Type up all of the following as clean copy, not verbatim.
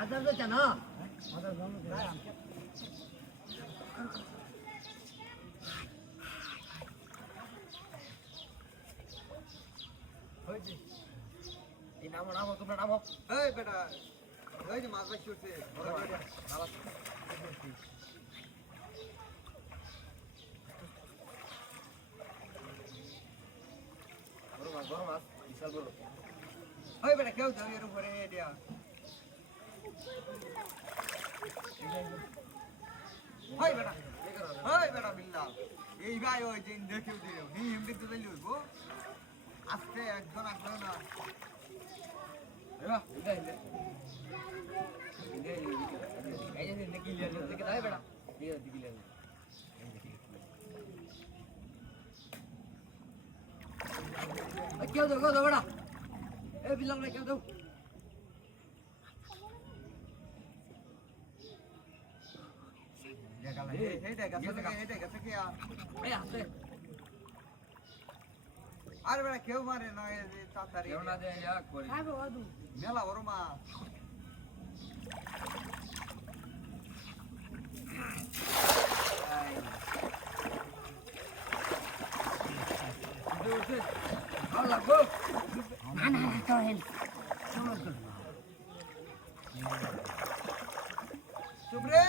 আদার তো জানা আদার জানো না হইছে এই নামো তোমরা নামো এই বেটা ওই যে মাছ ভাই ছুটছে বড় বড় ভালো বড় মাছ বিশাল বড় ওই বেটা কেউ যাও এর উপরে দিয়া ওই বেটা বিল্লাহ এই ভাই ওই যে দেখিও দিও নি এমনি তো যাইলো গো আজকে একজন আসলো না এবা এই যে দেখি লিয়া দেখে দাই বেটা এই দেখি লিয়া কেউ দাও বেটা এ বিল্লাহ ভাই কেউ দাও আরে বেটা কেউ মারে না তাড়াতাড়ি মেলা বড় মাছ চুপরে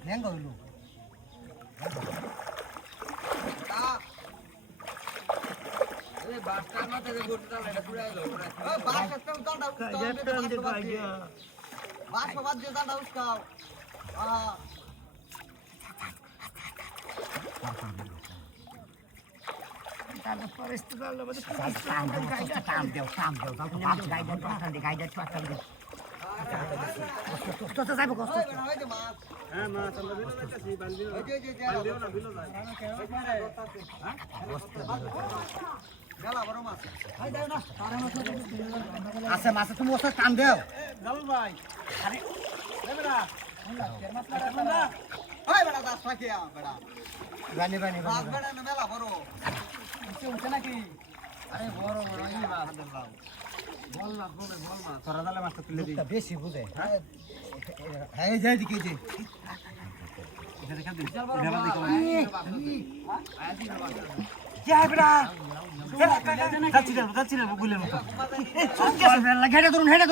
Lengo dulu. Ini basah mah tadi gue tuh ada pura itu. Basah tuh tahu basah banget dia tahu kau. Kalau forest tuh kalau betul. কষ্ট যাইব কষ্ট হ্যাঁ মাছ আমরা বিলো যাচ্ছি বালদিও বালদিও না বিলো যায় গলা বড় মাছ আই দাও না তারা মাছ আছে মাছ তুমি ওসব টান দাও জাল ভাই আরে এ বেটা মাছ লাগা না ওই বেটা দাস রাখিয়া বেটা গানি গানি মাছ বেটা না মেলা বড় উঠে নাকি আরে বড় বড় এই মাছ দাও বল মাছ তোরা জালে মাছটা তুলে দিই বেশি বুঝে হ্যাঁ যাই দিকে যে এটা দেখা দিই এটা দেখো কি है बेटा যাচ্ছি না গুলের মতো হেডে ধরুন হেডে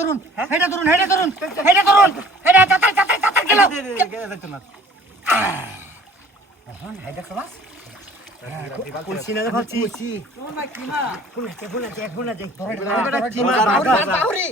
তাতার গেল যাইতো না এখন হেডে চলাস পুলসি না ভাবছি পুলসি না পুলসি এক ফুল আছে তোরা চিনা বাউরি